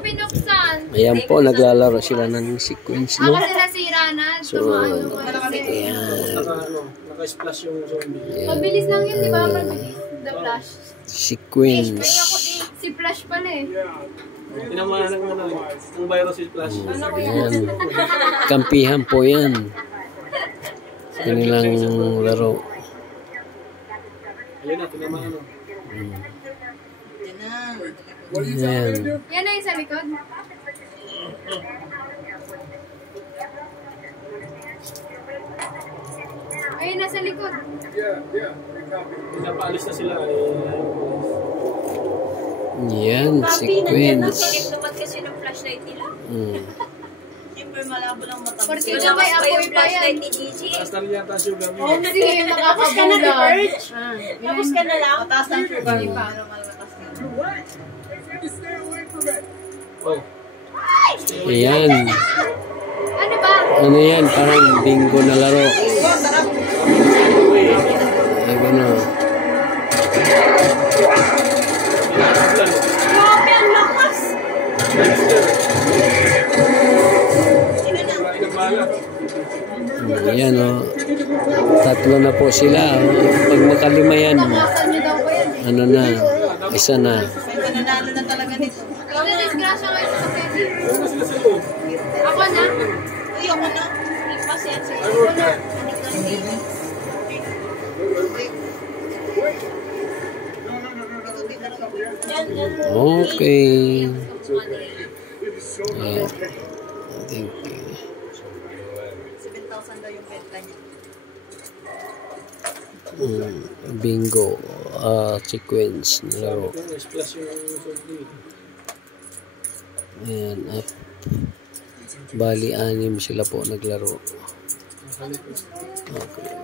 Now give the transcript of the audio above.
binuksan. Ayan po, naglalaro sila ng sequence, no? Ako sila sira na. So, ayan. Naka-splash yung zombie. Mabilis lang yun, di ba? Mabilis. The Flash. Sequence. Si Flash pala eh. Pinamahan ng ang virus si Flash. Ayan. Kampihan po yan. Kanilang laro. Ayun na, pinamahan o. Ayan. Yan na yung sa likod. Ayun, nasa likod. Pinapaalis na sila. Yan, sequence. naman kasi ng flashlight nila. Siyempre malabo lang mata. Porque na may apoy pa yan. Ni Gigi. Taas na rin yata ang sugar mo. Hindi, makakabulan. Tapos ka na lang. Mataas ng sugar. Paano malakas na? Oh. Ayan. Ano ba? Ano yan? Parang bingo na laro. Ay, gano'n. Grabe, ang lakas! Ayan, o. Tatlo na po sila. Pag makalima yan, Nakasan niyo daw ba yan? ano na, isa na. Nanalo na talaga nito. Ito, disgrasya ngayon sa pwede. Ako na? Uy, ako na. Ipas yan sa'yo. Ako na. Okay. Ayan. Thank you. 7,000 daw yung benta niya. Bingo. Sequence na laro. Splash yung zombie. Ayan. At bali, 6 sila po naglaro. Okay.